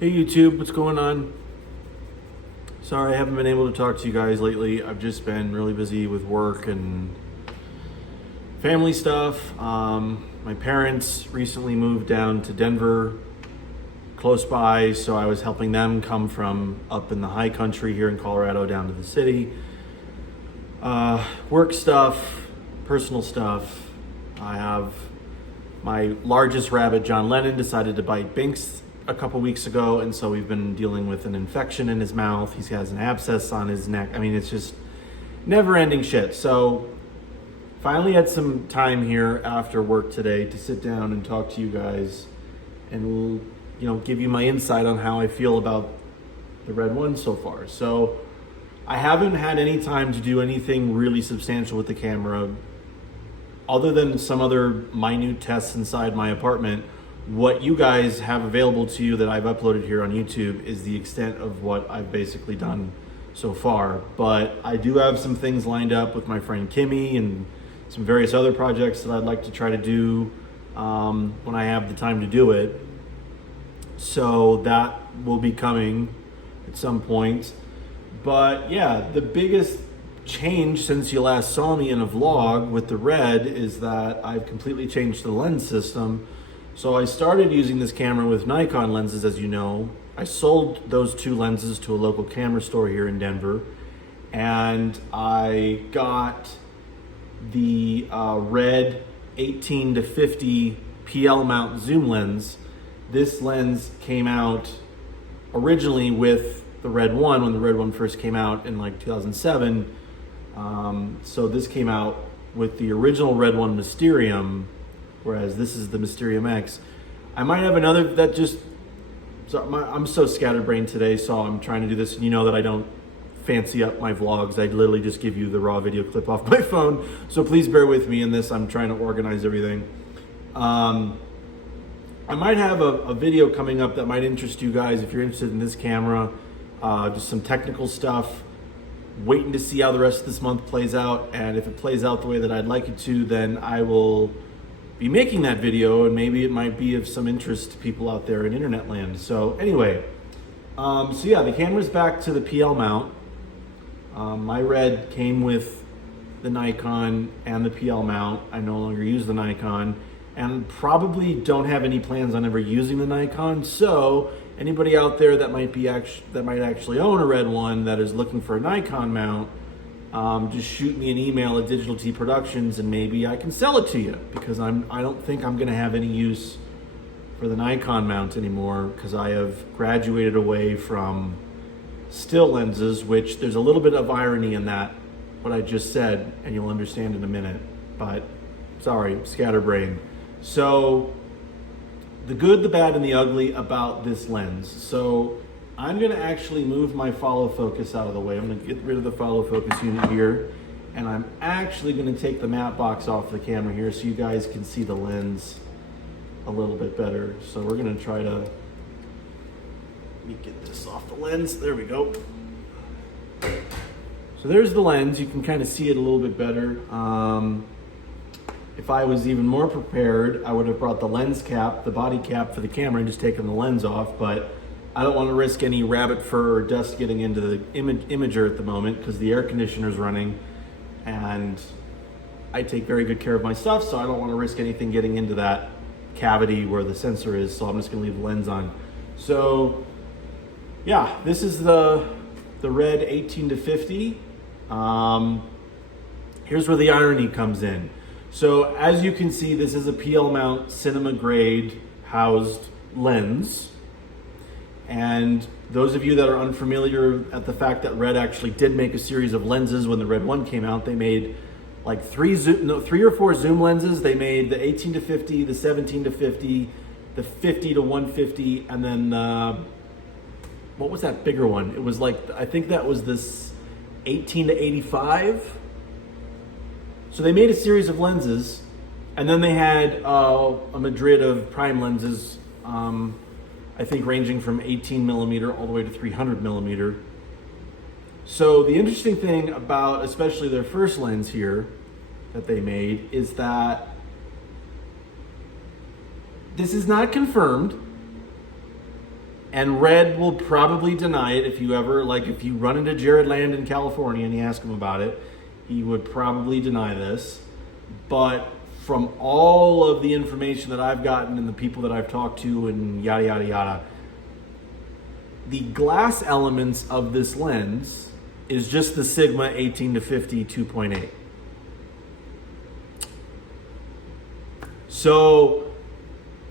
Hey YouTube, what's going on? Sorry I haven't been able to talk to you guys lately. I've just been really busy with work and family stuff. My parents recently moved down to Denver, close by, so I was helping them come from up in the high country here in Colorado down to the city. Work stuff, personal stuff. I have my largest rabbit, John Lennon, decided to bite Binks a couple weeks ago, and so we've been dealing with an infection in his mouth. He has an abscess on his neck. I mean, it's just never-ending shit. So finally had some time here after work today to sit down and talk to you guys, and we'll, give you my insight on how I feel about the Red One so far. So I haven't had any time to do anything really substantial with the camera other than some other minute tests inside my apartment. What you guys have available to you that I've uploaded here on YouTube is the extent of what I've basically done so far. But I do have some things lined up with my friend Kimmy and some various other projects that I'd like to try to do when I have the time to do it. So that will be coming at some point. But yeah, the biggest change since you last saw me in a vlog with the Red is that I've completely changed the lens system. So I started using this camera with Nikon lenses, as you know. I sold those two lenses to a local camera store here in Denver, and I got the Red 18 to 50 PL mount zoom lens. This lens came out originally with the Red One when the Red One first came out in like 2007. So this came out with the original Red One Mysterium, whereas this is the Mysterium X. I might have another that just, I'm so scatterbrained today, so I'm trying to do this, and you know that I don't fancy up my vlogs. I literally just give you the raw video clip off my phone, so please bear with me in this. I'm trying to organize everything. I might have a video coming up that might interest you guys if you're interested in this camera, just some technical stuff. Waiting to see how the rest of this month plays out, and if it plays out the way that I'd like it to, then I will be making that video, and maybe it might be of some interest to people out there in internet land. So anyway, so yeah, the camera's back to the PL mount. My Red came with the Nikon and the PL mount. I no longer use the Nikon, and probably don't have any plans on ever using the Nikon. So anybody out there that might actually own a Red One that is looking for a Nikon mount, just shoot me an email at Digital T Productions, and maybe I can sell it to you, because I don't think I'm gonna have any use for the Nikon mount anymore, because I have graduated away from still lenses, which there's a little bit of irony in that, what I just said, and you'll understand in a minute, but sorry, scatterbrain. So the good, the bad, and the ugly about this lens. So I'm gonna actually move my follow focus out of the way. I'm gonna get rid of the follow focus unit here, and I'm actually gonna take the matte box off the camera here so you guys can see the lens a little bit better. So we're gonna try to, let me get this off the lens. There we go. So there's the lens. You can kind of see it a little bit better. If I was even more prepared, I would have brought the lens cap, the body cap for the camera, and just taken the lens off, but I don't want to risk any rabbit fur or dust getting into the imager at the moment, because the air conditioner's running, and I take very good care of my stuff, so I don't want to risk anything getting into that cavity where the sensor is, so I'm just going to leave the lens on. So yeah, this is the Red 18 to 50. Here's where the irony comes in. So as you can see, this is a PL mount cinema grade housed lens. And those of you that are unfamiliar at the fact that Red actually did make a series of lenses when the Red One came out, they made like three or four zoom lenses. They made the 18 to 50, the 17 to 50, the 50 to 150, and then what was that bigger one? It was like, I think that was this 18 to 85. So they made a series of lenses, and then they had a Madrid of prime lenses, I think ranging from 18 millimeter all the way to 300 millimeter. So the interesting thing about especially their first lens here that they made is that this is not confirmed, And Red will probably deny it if you run into Jared Land in California and you ask him about it, he would probably deny this. But from all of the information that I've gotten and the people that I've talked to and yada, yada, yada, the glass elements of this lens is just the Sigma 18-50 2.8. So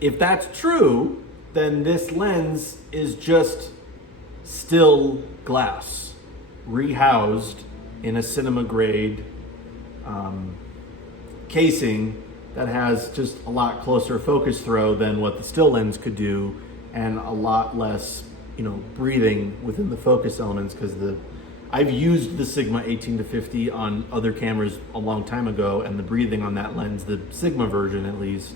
if that's true, then this lens is just still glass, rehoused in a cinema grade casing that has just a lot closer focus throw than what the still lens could do, and a lot less, breathing within the focus elements, because I've used the Sigma 18-50 on other cameras a long time ago, and the breathing on that lens, the Sigma version at least,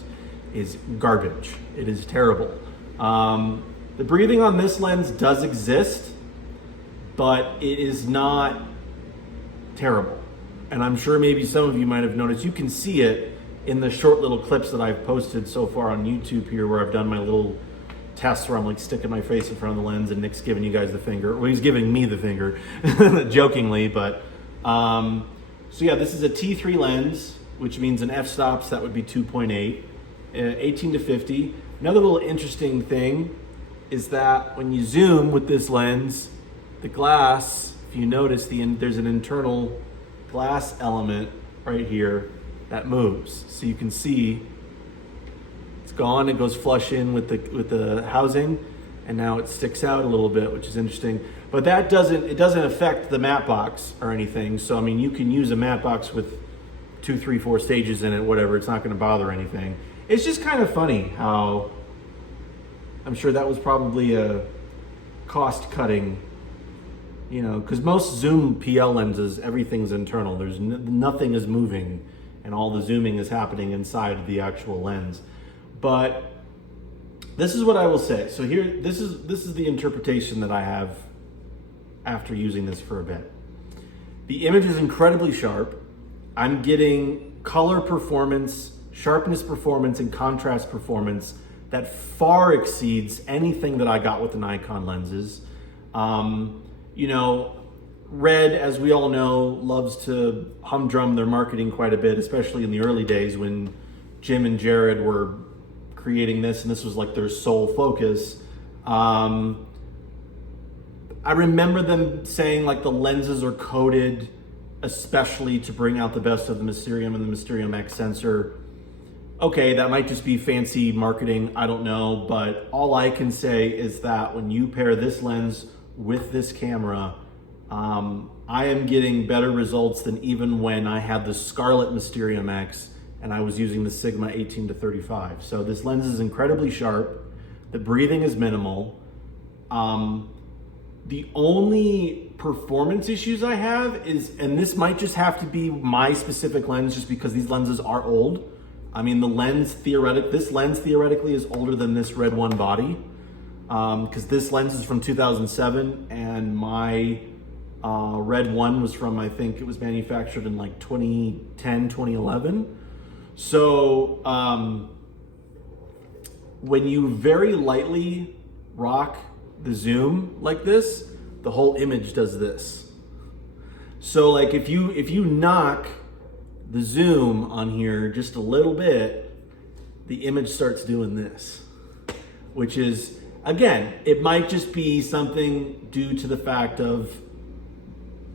is garbage. It is terrible. The breathing on this lens does exist, but it is not terrible. And I'm sure maybe some of you might have noticed, you can see it in the short little clips that I've posted so far on YouTube here, where I've done my little tests where I'm like sticking my face in front of the lens and Nick's giving you guys the finger. Well, he's giving me the finger, jokingly, but so yeah, this is a T3 lens, which means an f-stops, that would be 2.8, 18-50. Another little interesting thing is that when you zoom with this lens, the glass, if you notice, there's an internal glass element right here that moves. So you can see it's gone, it goes flush in with the housing, and now it sticks out a little bit, which is interesting. But it doesn't affect the matte box or anything. So I mean, you can use a matte box with 2, 3, 4 stages in it, whatever, it's not gonna bother anything. It's just kind of funny how, I'm sure that was probably a cost cutting, because most zoom PL lenses, everything's internal. There's nothing is moving, and all the zooming is happening inside of the actual lens. But this is what I will say. So here, this is the interpretation that I have after using this for a bit. The image is incredibly sharp. I'm getting color performance, sharpness performance, and contrast performance that far exceeds anything that I got with the Nikon lenses. Red, as we all know, loves to humdrum their marketing quite a bit, especially in the early days when Jim and Jared were creating this, and this was like their sole focus. I remember them saying like the lenses are coated especially to bring out the best of the Mysterium and the Mysterium X sensor. Okay, that might just be fancy marketing, I don't know, but all I can say is that when you pair this lens with this camera, I am getting better results than even when I had the Scarlet Mysterium X and I was using the Sigma 18-35. So this lens is incredibly sharp. The breathing is minimal. The only performance issues I have is, and this might just have to be my specific lens just because these lenses are old. I mean, this lens theoretically is older than this Red 1 body, because this lens is from 2007 and my Red 1 was from, I think it was manufactured in like 2010, 2011. So when you very lightly rock the zoom like this, the whole image does this. So like if you knock the zoom on here just a little bit, the image starts doing this, which is, again, it might just be something due to the fact of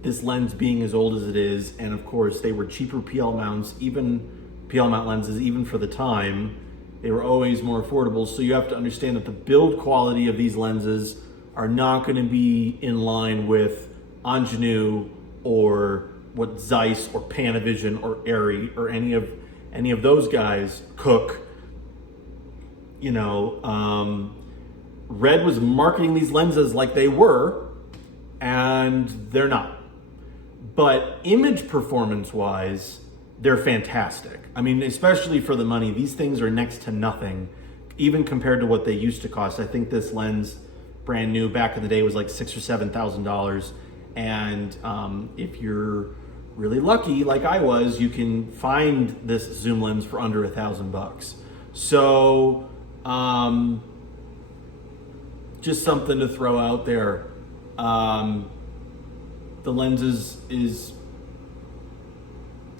this lens being as old as it is, and of course they were cheaper PL mounts, even PL mount lenses, even for the time, they were always more affordable. So you have to understand that the build quality of these lenses are not going to be in line with Angenieux or what Zeiss or Panavision or Arri or any of those guys cook. Red was marketing these lenses like they were, and they're not. But image performance wise, they're fantastic. I mean, especially for the money, these things are next to nothing, even compared to what they used to cost. I think this lens, brand new back in the day, was like $6,000 or $7,000. And if you're really lucky, like I was, you can find this zoom lens for under $1,000. So just something to throw out there. The lens is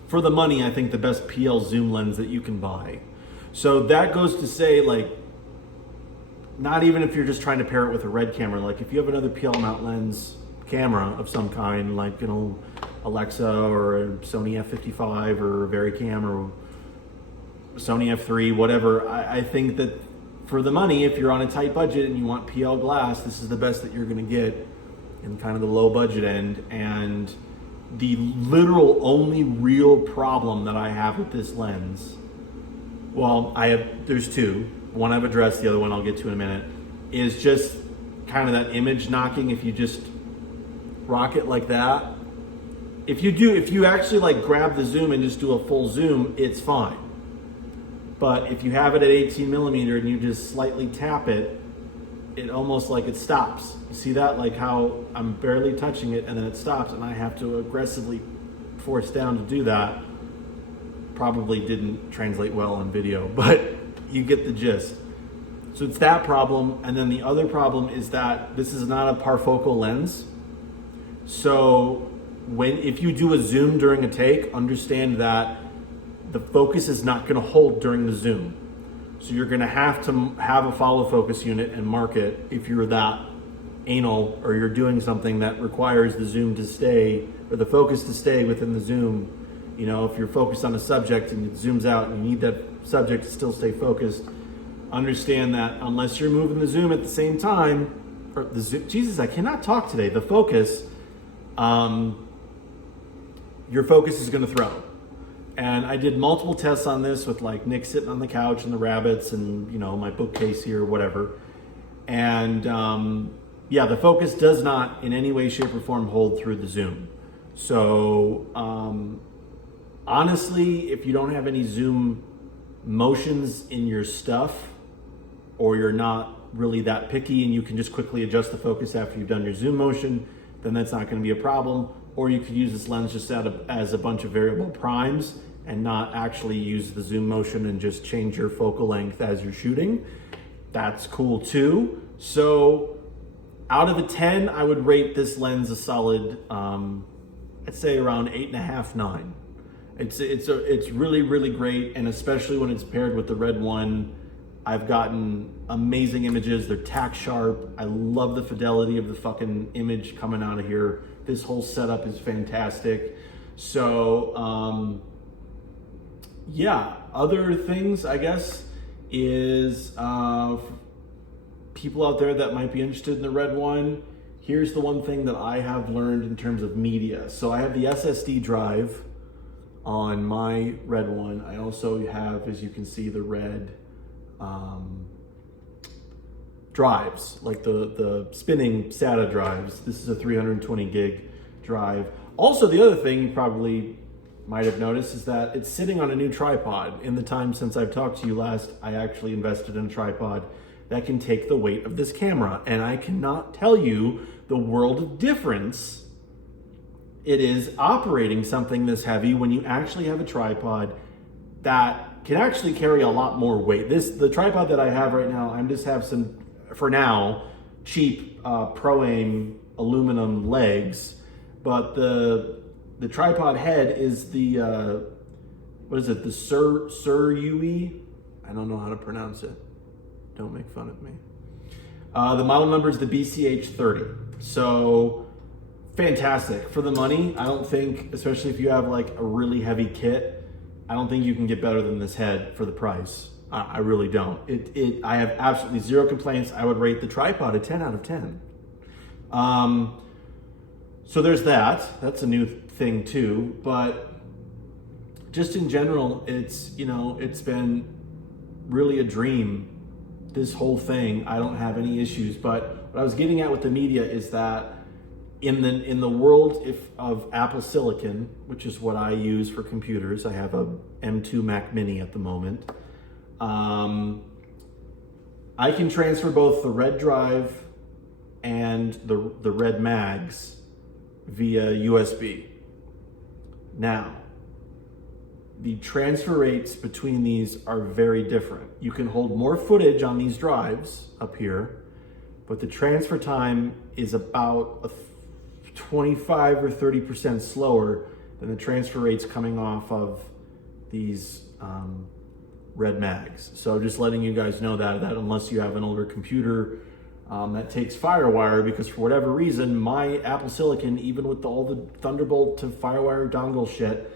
for the money, I think the best PL zoom lens that you can buy. So that goes to say, like, not even if you're just trying to pair it with a red camera, like if you have another PL mount lens camera of some kind, like, Alexa or a Sony F55 or a VariCam or Sony F3, whatever, I think that for the money, if you're on a tight budget and you want PL glass, this is the best that you're gonna get in kind of the low budget end. And the literal only real problem that I have with this lens, well, there's two. One I've addressed, the other one I'll get to in a minute, is just kind of that image knocking. If you just rock it like that, if you actually like grab the zoom and just do a full zoom, it's fine. But if you have it at 18 millimeter and you just slightly tap it, it almost like it stops. You see that? Like how I'm barely touching it and then it stops and I have to aggressively force down to do that. Probably didn't translate well on video, but you get the gist. So it's that problem. And then the other problem is that this is not a parfocal lens. So if you do a zoom during a take, understand that the focus is not going to hold during the zoom. So you're going to have a follow focus unit and mark it if you're that anal or you're doing something that requires the zoom to stay, or the focus to stay within the zoom. You know, if you're focused on a subject and it zooms out and you need that subject to still stay focused, understand that unless you're moving the zoom at the same time, or the zoom, Jesus, I cannot talk today, the focus, your focus is going to throw. And I did multiple tests on this with like Nick sitting on the couch and the rabbits and, you know, my bookcase here, whatever. And yeah, the focus does not in any way, shape, or form hold through the zoom. So honestly, if you don't have any zoom motions in your stuff, or you're not really that picky and you can just quickly adjust the focus after you've done your zoom motion, then that's not going to be a problem. Or you could use this lens just as a bunch of variable primes and not actually use the zoom motion and just change your focal length as you're shooting. That's cool too. So out of a 10, I would rate this lens a solid, I'd say around 8.5, 9. It's really, really great. And especially when it's paired with the Red One, I've gotten amazing images. They're tack sharp. I love the fidelity of the fucking image coming out of here. This whole setup is fantastic. So, yeah, other things, I guess, is people out there that might be interested in the Red One. Here's the one thing that I have learned in terms of media. So I have the SSD drive on my Red One. I also have, as you can see, the red drives, like the spinning SATA drives. This is a 320 gig drive. Also, the other thing you probably might have noticed is that it's sitting on a new tripod. In the time since I've talked to you last, I actually invested in a tripod that can take the weight of this camera. And I cannot tell you the world of difference it is operating something this heavy when you actually have a tripod that can actually carry a lot more weight. The tripod that I have right now, I just have some, for now, cheap Pro-Aim aluminum legs, but the tripod head is the, what is it, the Suryue? I don't know how to pronounce it. Don't make fun of me. The model number is the BCH30. So fantastic. For the money, I don't think, especially if you have like a really heavy kit, I don't think you can get better than this head for the price. I really don't. I have absolutely zero complaints. I would rate the tripod a 10 out of 10. So there's that. That's a new thing too. But just in general, it's been really a dream, this whole thing. I don't have any issues. But what I was getting at with the media is that in the world of Apple Silicon, which is what I use for computers, I have a M2 Mac Mini at the moment. I can transfer both the red drive and the red mags via USB. Now, the transfer rates between these are very different. You can hold more footage on these drives up here but the transfer time is about 25 or 30% slower than the transfer rates coming off of these Red mags. So just letting you guys know that unless you have an older computer that takes FireWire, because for whatever reason, my Apple Silicon, even with all the Thunderbolt to FireWire dongle shit,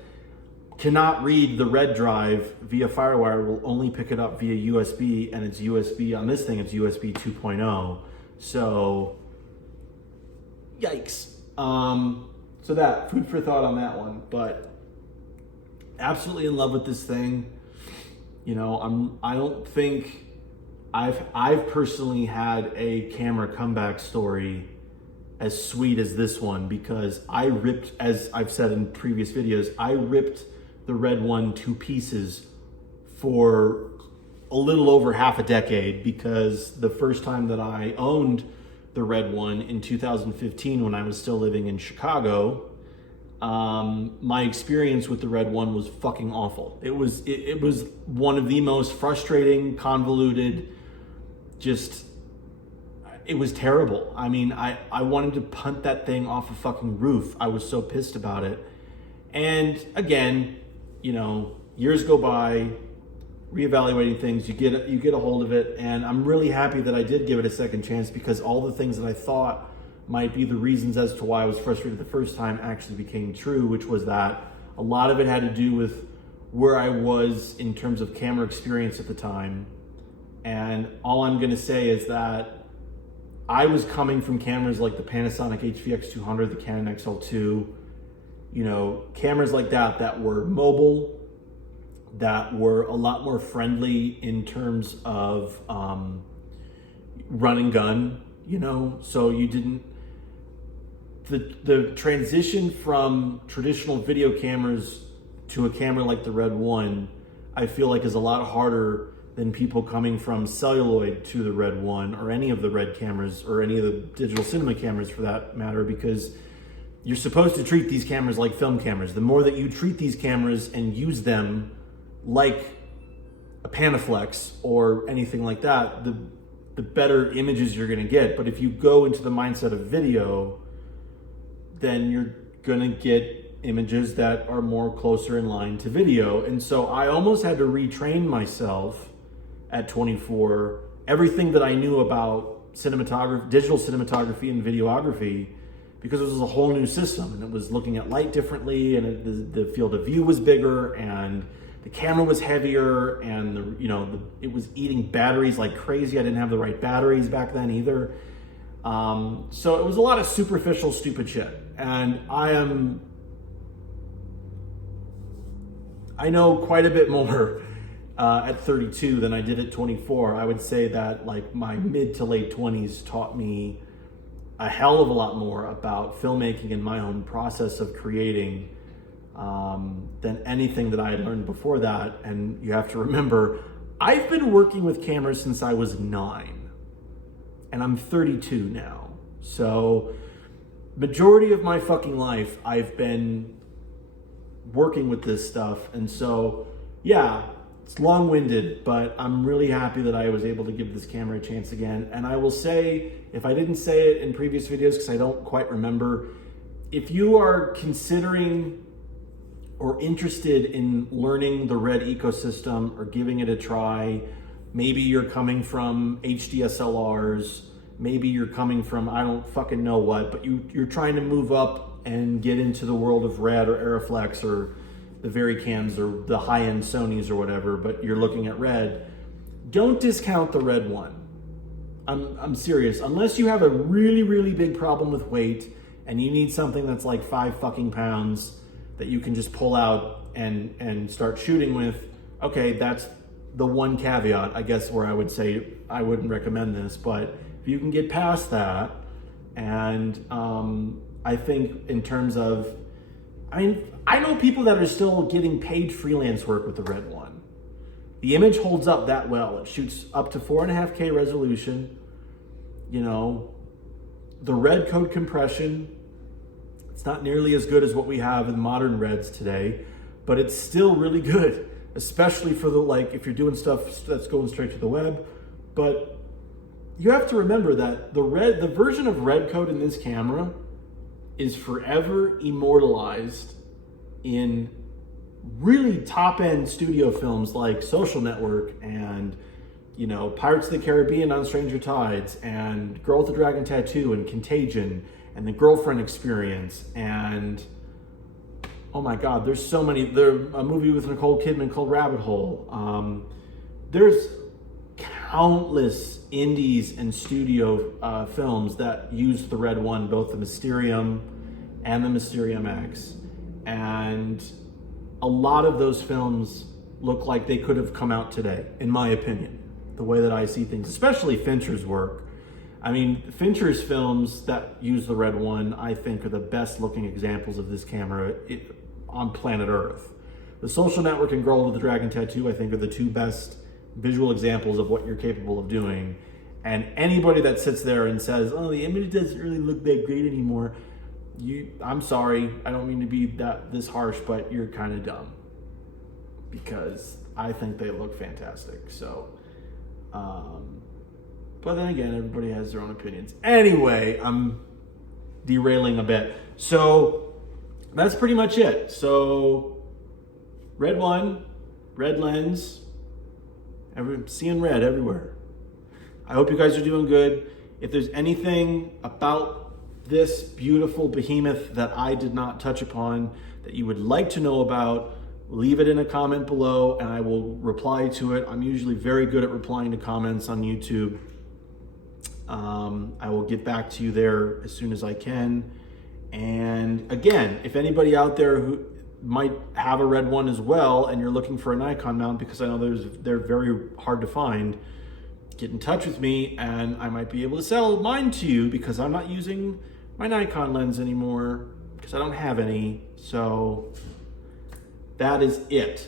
cannot read the Red drive via FireWire, will only pick it up via USB, and it's USB, on this thing, it's USB 2.0. So, yikes. So that, food for thought on that one, but absolutely in love with this thing. You know, I don't think I've personally had a camera comeback story as sweet as this one, because I ripped, as I've said in previous videos, I ripped the Red one to pieces for a little over half a decade, because the first time that I owned the Red one in 2015, when I was still living in Chicago, my experience with the Red one was fucking awful. It was one of the most frustrating, convoluted, it was terrible. I mean, I wanted to punt that thing off a fucking roof. I was so pissed about it. And again, you know, years go by, reevaluating things, you get a hold of it, and I'm really happy that I did give it a second chance, because all the things that I thought might be the reasons as to why I was frustrated the first time actually became true, which was that a lot of it had to do with where I was in terms of camera experience at the time. And all I'm gonna say is that I was coming from cameras like the Panasonic HVX200, the Canon XL2, you know, cameras like that were mobile, that were a lot more friendly in terms of run and gun, you know, so you didn't, the transition from traditional video cameras to a camera like the Red one, I feel like is a lot harder than people coming from celluloid to the Red one, or any of the Red cameras, or any of the digital cinema cameras for that matter, because you're supposed to treat these cameras like film cameras. The more that you treat these cameras and use them like a Panaflex or anything like that, the better images you're gonna get. But if you go into the mindset of video, then you're gonna get images that are more closer in line to video. And so I almost had to retrain myself at 24, everything that I knew about cinematography, digital cinematography and videography, because it was a whole new system, and it was looking at light differently, and the field of view was bigger, and the camera was heavier, and it was eating batteries like crazy. I didn't have the right batteries back then either. So it was a lot of superficial, stupid shit. And I know quite a bit more at 32 than I did at 24. I would say that like my mid to late 20s taught me a hell of a lot more about filmmaking and my own process of creating than anything that I had learned before that. And you have to remember, I've been working with cameras since I was 9, and I'm 32 now. So majority of my fucking life, I've been working with this stuff. And so, yeah, it's long-winded, but I'm really happy that I was able to give this camera a chance again. And I will say, if I didn't say it in previous videos, because I don't quite remember, if you are considering or interested in learning the Red ecosystem or giving it a try, maybe you're coming from HDSLRs, maybe you're coming from, I don't fucking know what, but you're trying to move up and get into the world of Red or Aeroflex or the VariCams or the high-end Sonys or whatever, but you're looking at Red, don't discount the Red one. I'm serious. Unless you have a really, really big problem with weight and you need something that's like 5 fucking pounds that you can just pull out and start shooting with, okay, that's the one caveat, I guess, where I would say I wouldn't recommend this. But if you can get past that, and I think in terms of, I know people that are still getting paid freelance work with the Red one. The image holds up that well. It shoots up to 4.5K resolution. You know, the Red code compression, it's not nearly as good as what we have in modern Reds today, but it's still really good, especially for the, like, if you're doing stuff that's going straight to the web. But you have to remember that the version of red coat in this camera is forever immortalized in really top-end studio films like Social Network and, you know, Pirates of the Caribbean on Stranger Tides and Girl with the Dragon Tattoo and Contagion and The Girlfriend Experience and, oh my God, there's so many. There's a movie with Nicole Kidman called Rabbit Hole. There's countless indies and studio films that use the red one, both the Mysterium and the Mysterium X. And a lot of those films look like they could have come out today, in my opinion, the way that I see things, especially Fincher's work. I mean, Fincher's films that use the red one, I think, are the best looking examples of this camera on planet Earth. The Social Network and Girl with the Dragon Tattoo, I think, are the two best visual examples of what you're capable of doing. And anybody that sits there and says, oh, the image doesn't really look that great anymore, I'm sorry, I don't mean to be this harsh, but you're kind of dumb, because I think they look fantastic. So, but then again, everybody has their own opinions. Anyway, I'm derailing a bit. So that's pretty much it. So red one, red lens, seeing red everywhere. I hope you guys are doing good. If there's anything about this beautiful behemoth that I did not touch upon that you would like to know about, leave it in a comment below and I will reply to it. I'm usually very good at replying to comments on YouTube. I will get back to you there as soon as I can. And again, if anybody out there who might have a red one as well and you're looking for a Nikon mount, because I know they're very hard to find, get in touch with me and I might be able to sell mine to you, because I'm not using my Nikon lens anymore because I don't have any. So that is it.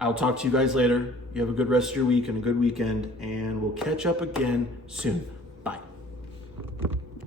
I'll talk to you guys later. You have a good rest of your week and a good weekend, and we'll catch up again soon.